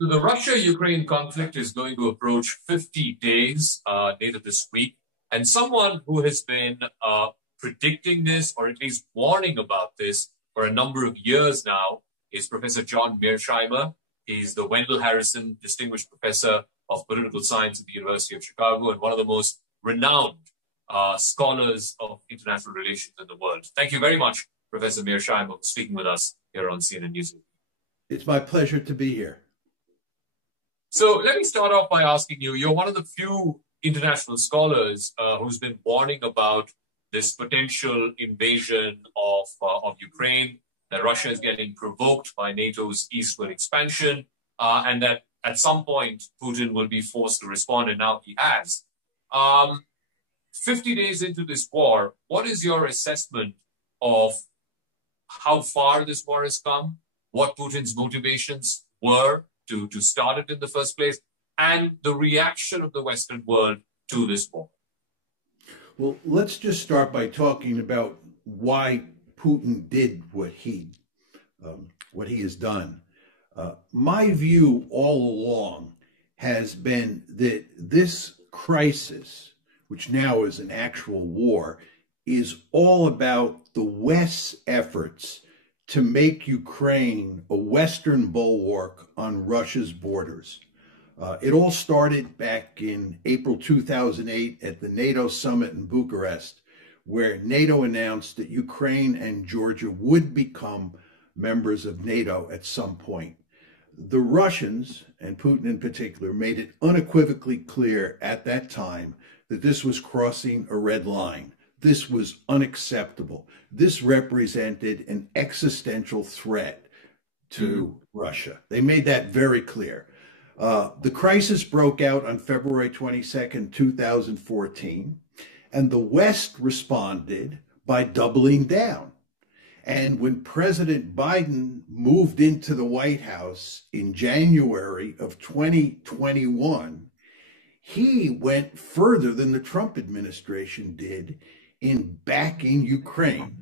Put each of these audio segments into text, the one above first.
So the Russia-Ukraine conflict is going to approach 50 days later this week. And someone who has been predicting this, or at least warning about this for a number of years now, is Professor John Mearsheimer. He's the Wendell Harrison Distinguished Professor of Political Science at the University of Chicago and one of the most renowned scholars of international relations in the world. Thank you very much, Professor Mearsheimer, for speaking with us here on CNN News. It's my pleasure to be here. So let me start off by asking you, you're one of the few international scholars who's been warning about this potential invasion of Ukraine, that Russia is getting provoked by NATO's eastward expansion, and that at some point Putin will be forced to respond, and now he has. 50 days into this war, what is your assessment of how far this war has come, what Putin's motivations were to start it in the first place, and the reaction of the Western world to this war? Well, let's just start by talking about why Putin did what he has done. My view all along has been that this crisis, which now is an actual war, is all about the West's efforts to make Ukraine a Western bulwark on Russia's borders. It all started back in April 2008 at the NATO summit in Bucharest, where NATO announced that Ukraine and Georgia would become members of NATO at some point. The Russians, and Putin in particular, made it unequivocally clear at that time that this was crossing a red line. This was unacceptable. This represented an existential threat to Russia. They made that very clear. The crisis broke out on February 22nd, 2014, and the West responded by doubling down. And when President Biden moved into the White House in January of 2021, he went further than the Trump administration did in backing Ukraine.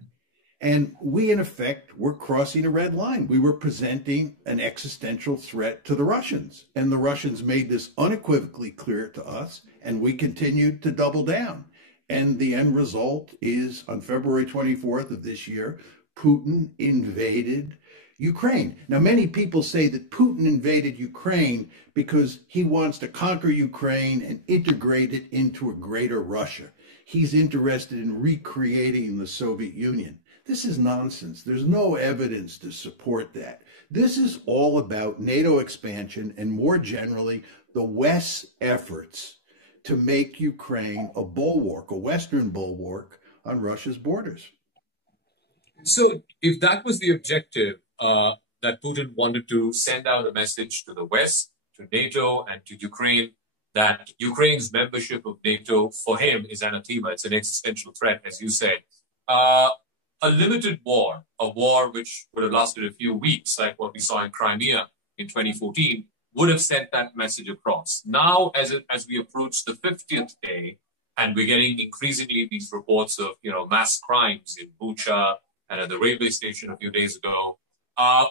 And we, in effect, were crossing a red line. We were presenting an existential threat to the Russians. And the Russians made this unequivocally clear to us, and we continued to double down. And the end result is, on February 24th of this year, Putin invaded Ukraine. Now, many people say that Putin invaded Ukraine because he wants to conquer Ukraine and integrate it into a greater Russia. He's interested in recreating the Soviet Union. This is nonsense. There's no evidence to support that. This is all about NATO expansion and, more generally, the West's efforts to make Ukraine a bulwark, a Western bulwark on Russia's borders. So if that was the objective, that Putin wanted to send out a message to the West, to NATO, and to Ukraine, that Ukraine's membership of NATO for him is anathema, it's an existential threat, as you said. A limited war, a war which would have lasted a few weeks, like what we saw in Crimea in 2014, would have sent that message across. Now, as we approach the 50th day, and we're getting increasingly these reports of mass crimes in Bucha and at the railway station a few days ago,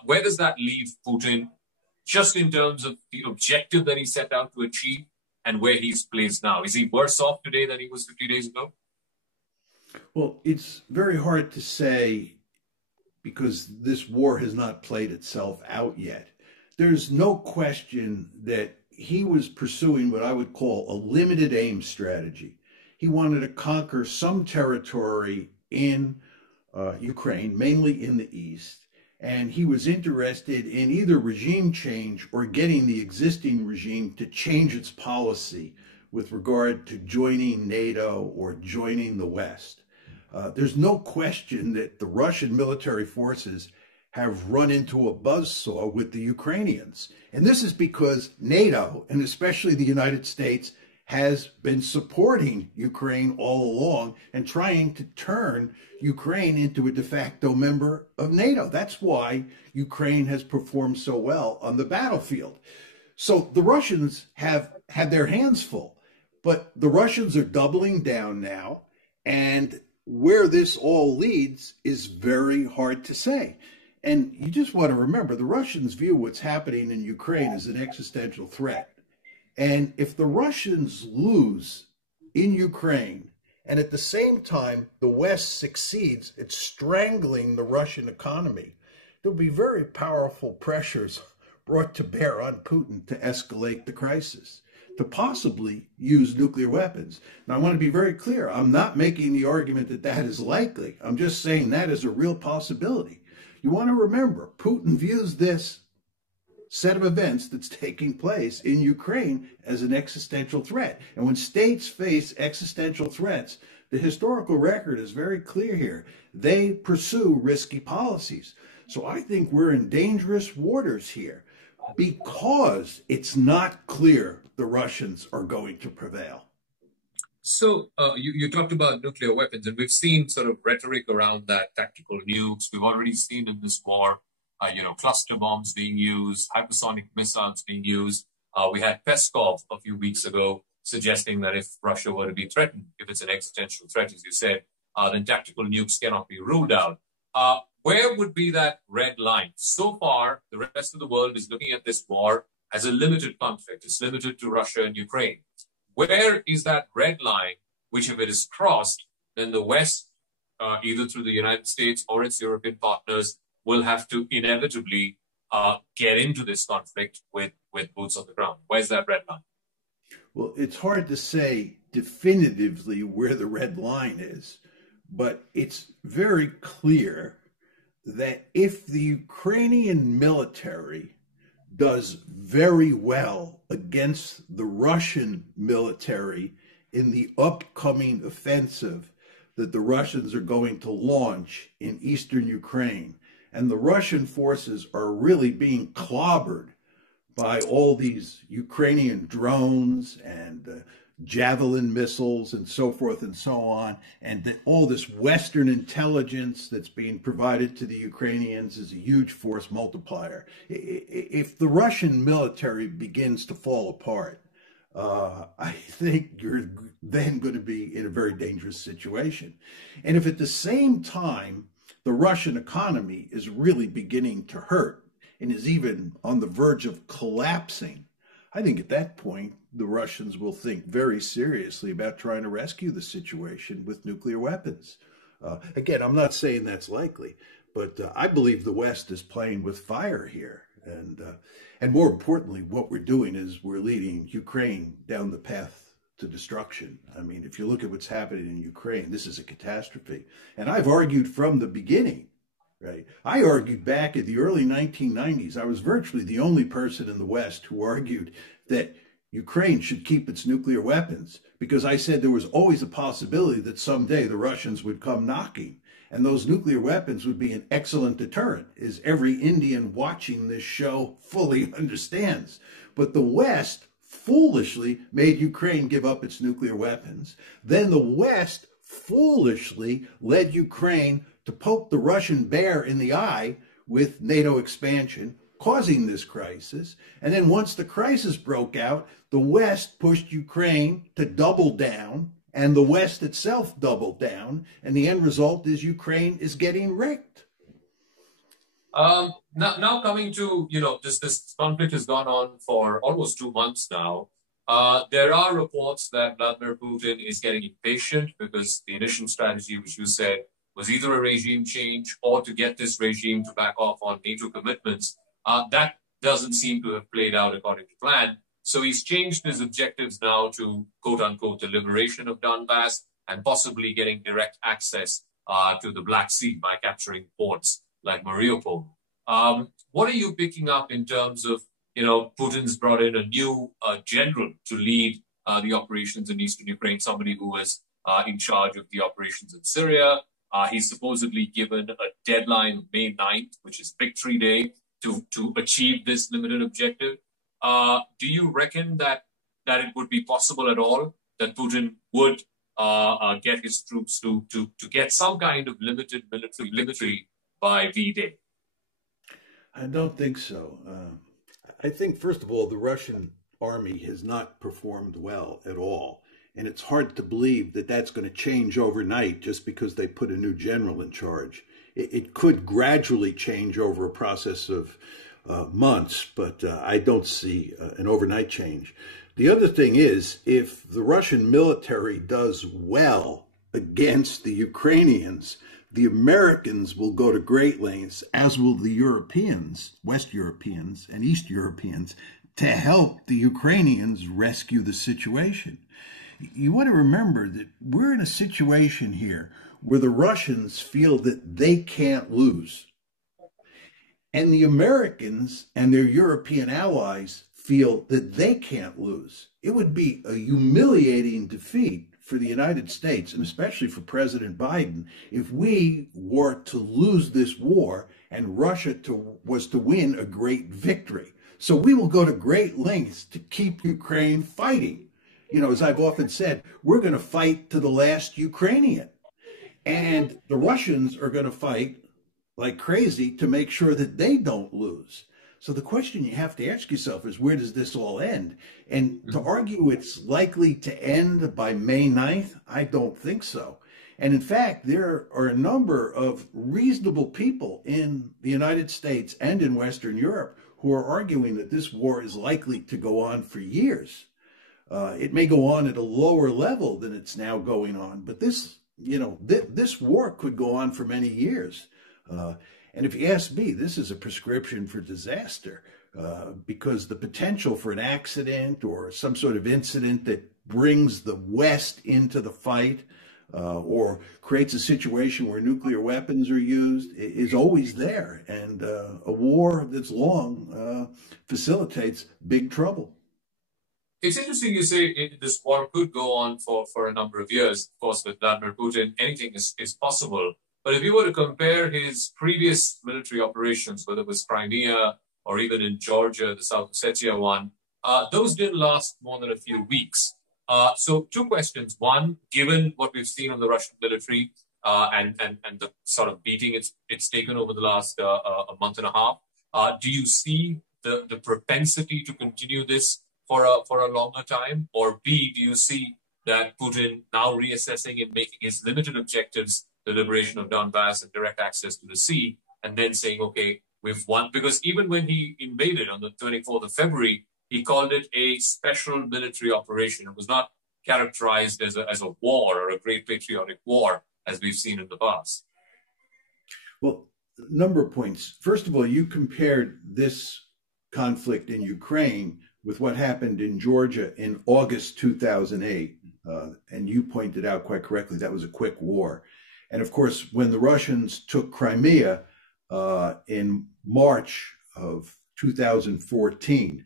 where does that leave Putin, just in terms of the objective that he set out to achieve and where he's placed now? Is he worse off today than he was 50 days ago? Well, it's very hard to say because this war has not played itself out yet. There's no question that he was pursuing what I would call a limited aim strategy. He wanted to conquer some territory in Ukraine, mainly in the east, and he was interested in either regime change or getting the existing regime to change its policy with regard to joining NATO or joining the West. There's no question that the Russian military forces have run into a buzzsaw with the Ukrainians. And this is because NATO, and especially the United States, has been supporting Ukraine all along and trying to turn Ukraine into a de facto member of NATO. That's why Ukraine has performed so well on the battlefield. So the Russians have had their hands full, but the Russians are doubling down now, and where this all leads is very hard to say. And you just want to remember the Russians view what's happening in Ukraine as an existential threat. And if the Russians lose in Ukraine, and at the same time the West succeeds at strangling the Russian economy, there'll be very powerful pressures brought to bear on Putin to escalate the crisis, to possibly use nuclear weapons. Now, I want to be very clear. I'm not making the argument that that is likely. I'm just saying that is a real possibility. You want to remember, Putin views this set of events that's taking place in Ukraine as an existential threat. And when states face existential threats, the historical record is very clear here. They pursue risky policies. So I think we're in dangerous waters here because it's not clear the Russians are going to prevail. So you talked about nuclear weapons, and we've seen sort of rhetoric around that, tactical nukes. We've already seen in this war, cluster bombs being used, hypersonic missiles being used. We had Peskov a few weeks ago suggesting that if Russia were to be threatened, if it's an existential threat, as you said, then tactical nukes cannot be ruled out. Where would be that red line? So far, the rest of the world is looking at this war as a limited conflict. It's limited to Russia and Ukraine. Where is that red line, which if it is crossed, then the West, either through the United States or its European partners, will have to inevitably get into this conflict with boots on the ground? Where's that red line? Well, it's hard to say definitively where the red line is, but it's very clear that if the Ukrainian military does very well against the Russian military in the upcoming offensive that the Russians are going to launch in eastern Ukraine, and the Russian forces are really being clobbered by all these Ukrainian drones and Javelin missiles and so forth and so on, and all this Western intelligence that's being provided to the Ukrainians is a huge force multiplier. If the Russian military begins to fall apart, I think you're then going to be in a very dangerous situation. And if at the same time the Russian economy is really beginning to hurt and is even on the verge of collapsing, I think at that point, the Russians will think very seriously about trying to rescue the situation with nuclear weapons. Again, I'm not saying that's likely, but I believe the West is playing with fire here. And more importantly, what we're doing is we're leading Ukraine down the path to destruction. I mean, if you look at what's happening in Ukraine, this is a catastrophe. And I've argued from the beginning. Right. I argued back in the early 1990s. I was virtually the only person in the West who argued that Ukraine should keep its nuclear weapons because I said there was always a possibility that someday the Russians would come knocking and those nuclear weapons would be an excellent deterrent, as every Indian watching this show fully understands. But the West foolishly made Ukraine give up its nuclear weapons. Then the West foolishly led Ukraine to poke the Russian bear in the eye with NATO expansion, causing this crisis. And then once the crisis broke out, the West pushed Ukraine to double down, and the West itself doubled down. And the end result is Ukraine is getting wrecked. Now coming to, this conflict has gone on for almost 2 months now. There are reports that Vladimir Putin is getting impatient because the initial strategy, which you said, was either a regime change or to get this regime to back off on NATO commitments. That doesn't seem to have played out according to plan. So he's changed his objectives now to, quote unquote, the liberation of Donbass and possibly getting direct access to the Black Sea by capturing ports like Mariupol. What are you picking up in terms of, Putin's brought in a new general to lead the operations in eastern Ukraine, somebody who was in charge of the operations in Syria. He's supposedly given a deadline of May 9th, which is Victory Day, to achieve this limited objective. Do you reckon that it would be possible at all that Putin would get his troops to get some kind of limited military by V-Day? I don't think so. I think, first of all, the Russian army has not performed well at all And it's hard to believe that that's going to change overnight just because they put a new general in charge. It could gradually change over a process of months, but I don't see an overnight change. The other thing is, if the Russian military does well against the Ukrainians, the Americans will go to great lengths, as will the Europeans, West Europeans and East Europeans, to help the Ukrainians rescue the situation. You want to remember that we're in a situation here where the Russians feel that they can't lose. And the Americans and their European allies feel that they can't lose. It would be a humiliating defeat for the United States, and especially for President Biden, if we were to lose this war and Russia was to win a great victory. So we will go to great lengths to keep Ukraine fighting. You know, as I've often said, we're going to fight to the last Ukrainian. And the Russians are going to fight like crazy to make sure that they don't lose. So the question you have to ask yourself is, where does this all end? And to argue it's likely to end by May 9th, I don't think so. And in fact, there are a number of reasonable people in the United States and in Western Europe who are arguing that this war is likely to go on for years. It may go on at a lower level than it's now going on, but this war could go on for many years. And if you ask me, this is a prescription for disaster, because the potential for an accident or some sort of incident that brings the West into the fight or creates a situation where nuclear weapons are used is always there. And a war that's long facilitates big trouble. It's interesting you say this war could go on for a number of years. Of course, with Vladimir Putin, anything is possible. But if you were to compare his previous military operations, whether it was Crimea or even in Georgia, the South Ossetia one, those didn't last more than a few weeks. So two questions. One, given what we've seen on the Russian military and the sort of beating it's taken over the last a month and a half, do you see the propensity to continue this for a longer time? Or B, do you see that Putin now reassessing and making his limited objectives the liberation of Donbass and direct access to the sea, and then saying, okay, we've won? Because even when he invaded on the 24th of February, he called it a special military operation. It was not characterized as a war or a great patriotic war, as we've seen in the past. Well, a number of points. First of all, you compared this conflict in Ukraine with what happened in Georgia in August 2008. And you pointed out quite correctly, that was a quick war. And of course, when the Russians took Crimea in March of 2014,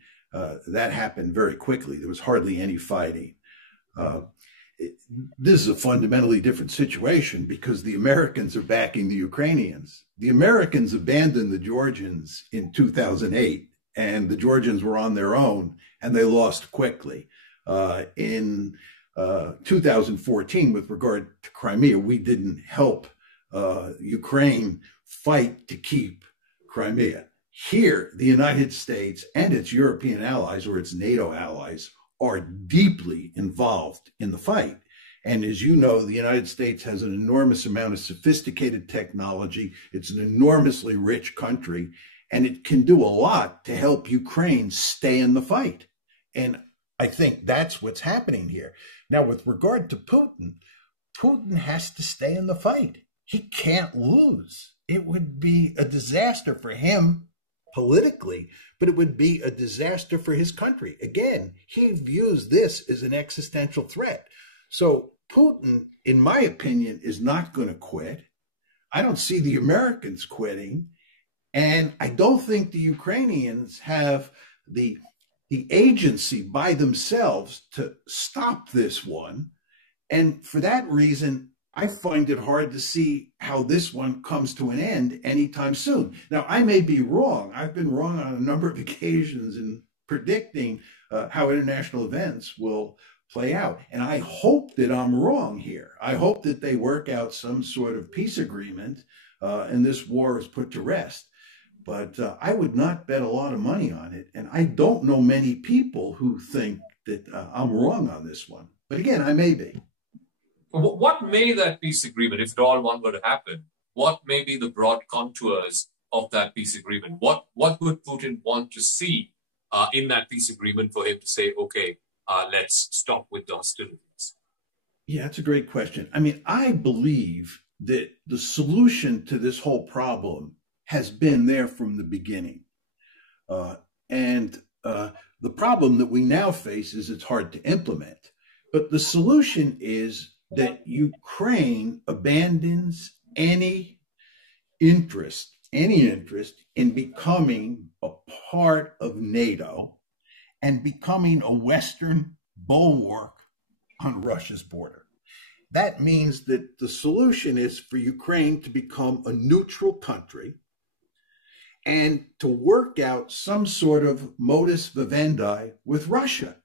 that happened very quickly. There was hardly any fighting. This is a fundamentally different situation because the Americans are backing the Ukrainians. The Americans abandoned the Georgians in 2008, and the Georgians were on their own, and they lost quickly. In 2014, with regard to Crimea, we didn't help Ukraine fight to keep Crimea. Here, the United States and its European allies, or its NATO allies, are deeply involved in the fight. And as you know, the United States has an enormous amount of sophisticated technology. It's an enormously rich country, and it can do a lot to help Ukraine stay in the fight. And I think that's what's happening here. Now, with regard to Putin, Putin has to stay in the fight. He can't lose. It would be a disaster for him politically, but it would be a disaster for his country. Again, he views this as an existential threat. So Putin, in my opinion, is not going to quit. I don't see the Americans quitting. And I don't think the Ukrainians have the agency by themselves to stop this one. And for that reason, I find it hard to see how this one comes to an end anytime soon. Now, I may be wrong. I've been wrong on a number of occasions in predicting how international events will play out. And I hope that I'm wrong here. I hope that they work out some sort of peace agreement and this war is put to rest. But I would not bet a lot of money on it. And I don't know many people who think that I'm wrong on this one. But again, I may be. What may that peace agreement, if at all one were to happen, what may be the broad contours of that peace agreement? What would Putin want to see in that peace agreement for him to say, okay, let's stop with the hostilities? Yeah, that's a great question. I mean, I believe that the solution to this whole problem has been there from the beginning. And the problem that we now face is it's hard to implement. But the solution is that Ukraine abandons any interest in becoming a part of NATO and becoming a Western bulwark on Russia's border. That means that the solution is for Ukraine to become a neutral country and to work out some sort of modus vivendi with Russia.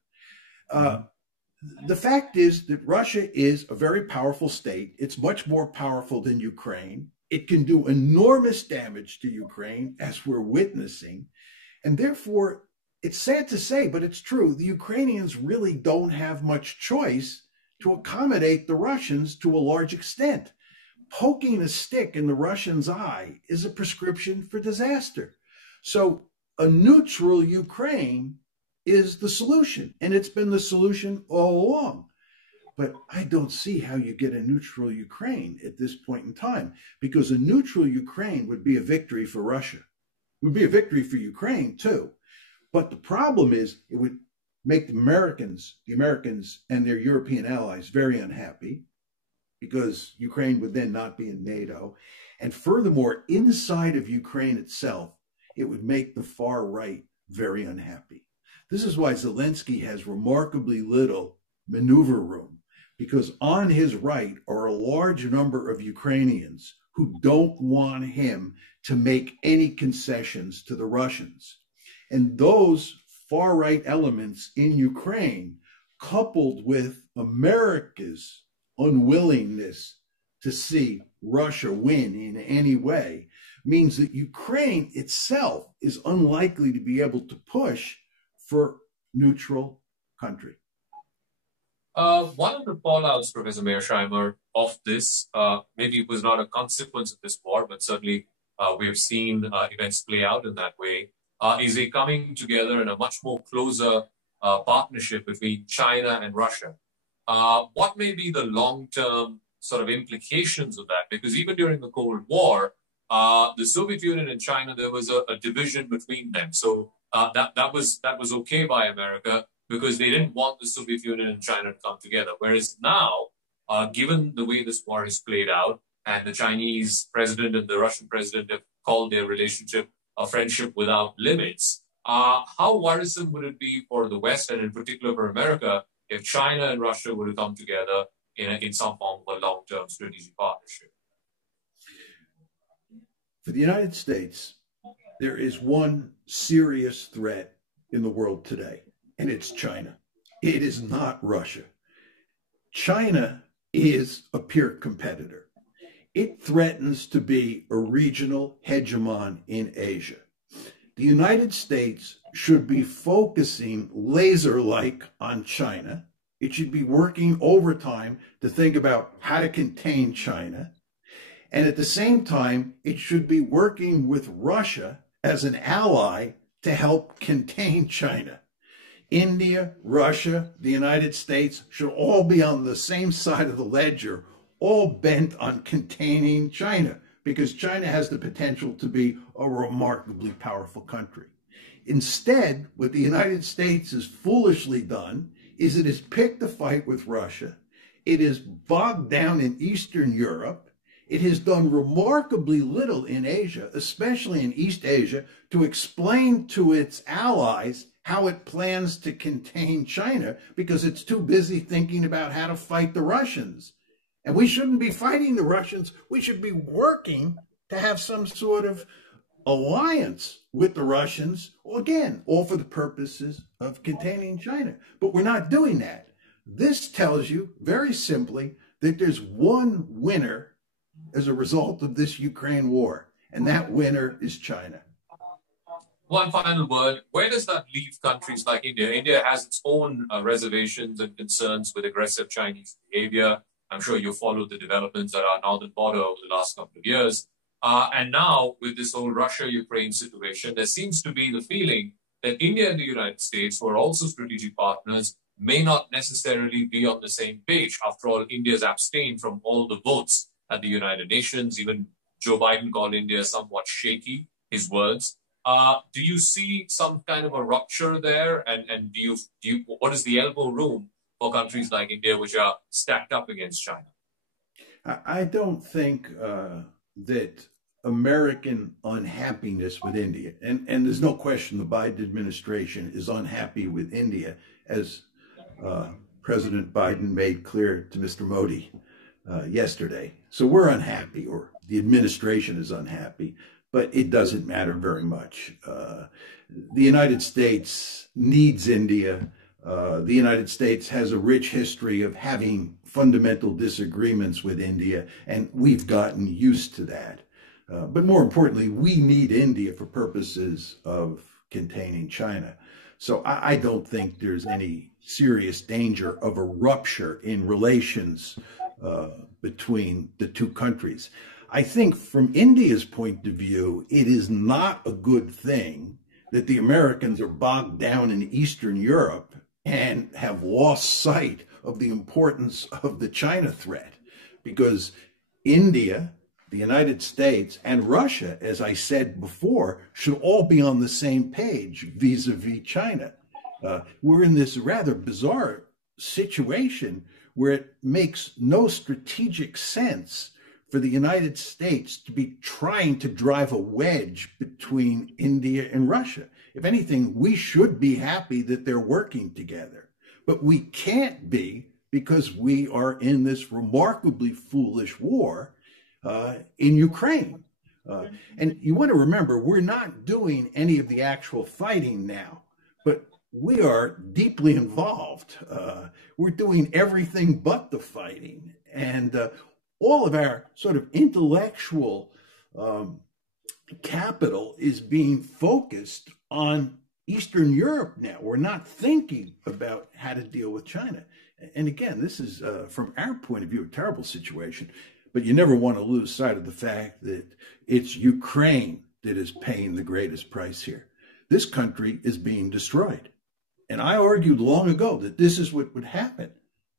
The fact is that Russia is a very powerful state. It's much more powerful than Ukraine. It can do enormous damage to Ukraine, as we're witnessing. And therefore, it's sad to say, but it's true, the Ukrainians really don't have much choice to accommodate the Russians to a large extent. Poking a stick in the Russians' eye is a prescription for disaster. So a neutral Ukraine is the solution, and it's been the solution all along. But I don't see how you get a neutral Ukraine at this point in time, because a neutral Ukraine would be a victory for Russia. It would be a victory for Ukraine too. But the problem is it would make the Americans and their European allies very unhappy, because Ukraine would then not be in NATO. And furthermore, inside of Ukraine itself, it would make the far right very unhappy. This is why Zelensky has remarkably little maneuver room, because on his right are a large number of Ukrainians who don't want him to make any concessions to the Russians. And those far right elements in Ukraine, coupled with America's unwillingness to see Russia win in any way, means that Ukraine itself is unlikely to be able to push for neutral country. One of the fallouts, Professor Mearsheimer, of this, maybe it was not a consequence of this war, but certainly we have seen events play out in that way, is a coming together and a much more closer partnership between China and Russia. What may be the long-term sort of implications of that? Because even during the Cold War, the Soviet Union and China, there was a division between them. So that was okay by America, because they didn't want the Soviet Union and China to come together. Whereas now, given the way this war has played out, and the Chinese president and the Russian president have called their relationship a friendship without limits, how worrisome would it be for the West, and in particular for America, if China and Russia were to come together in some form of a long-term strategic partnership? For the United States, there is one serious threat in the world today, and it's China. It is not Russia. China is a peer competitor. It threatens to be a regional hegemon in Asia. The United States should be focusing laser-like on China. It should be working overtime to think about how to contain China. And at the same time, it should be working with Russia as an ally to help contain China. India, Russia, the United States should all be on the same side of the ledger, all bent on containing China, because China has the potential to be a remarkably powerful country. Instead, what the United States has foolishly done is it has picked a fight with Russia. It is bogged down in Eastern Europe. It has done remarkably little in Asia, especially in East Asia, to explain to its allies how it plans to contain China, because it's too busy thinking about how to fight the Russians. And we shouldn't be fighting the Russians. We should be working to have some sort of alliance with the Russians, again, all for the purposes of containing China. But we're not doing that. This tells you very simply that there's one winner as a result of this Ukraine war, and that winner is China. One final word. Where does that leave countries like India? India has its own reservations and concerns with aggressive Chinese behavior. I'm sure you followed the developments at our northern border over the last couple of years. And now, with this whole Russia Ukraine situation, there seems to be the feeling that India and the United States, who are also strategic partners, may not necessarily be on the same page. After all, India's abstained from all the votes at the United Nations. Even Joe Biden called India somewhat shaky, his words. Do you see some kind of a rupture there? And what is the elbow room for countries like India, which are stacked up against China? I don't think that American unhappiness with India, and there's no question the Biden administration is unhappy with India, as President Biden made clear to Mr. Modi yesterday. So we're unhappy, or the administration is unhappy, but it doesn't matter very much. The United States needs India. The United States has a rich history of having fundamental disagreements with India, and we've gotten used to that. But more importantly, we need India for purposes of containing China. So I don't think there's any serious danger of a rupture in relations between the two countries. I think from India's point of view, it is not a good thing that the Americans are bogged down in Eastern Europe and have lost sight of the importance of the China threat, because India, the United States, and Russia, as I said before, should all be on the same page vis-a-vis China. We're in this rather bizarre situation where it makes no strategic sense for the United States to be trying to drive a wedge between India and Russia. If anything, we should be happy that they're working together. But we can't be, because we are in this remarkably foolish war in Ukraine. And you want to remember, we're not doing any of the actual fighting now, but we are deeply involved. We're doing everything but the fighting. And all of our sort of intellectual capital is being focused on Eastern Europe now. We're not thinking about how to deal with China. And again, this is, from our point of view, a terrible situation. But you never want to lose sight of the fact that it's Ukraine that is paying the greatest price here. This country is being destroyed. And I argued long ago that this is what would happen.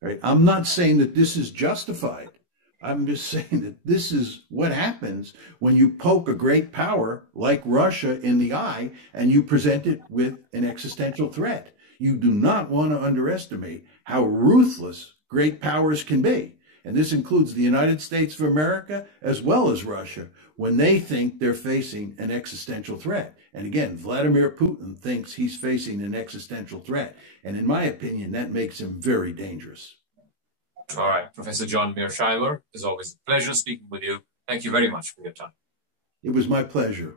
Right? I'm not saying that this is justified. I'm just saying that this is what happens when you poke a great power like Russia in the eye and you present it with an existential threat. You do not want to underestimate how ruthless great powers can be. And this includes the United States of America as well as Russia when they think they're facing an existential threat. And again, Vladimir Putin thinks he's facing an existential threat. And in my opinion, that makes him very dangerous. All right, Professor John Mearsheimer, it's always a pleasure speaking with you. Thank you very much for your time. It was my pleasure.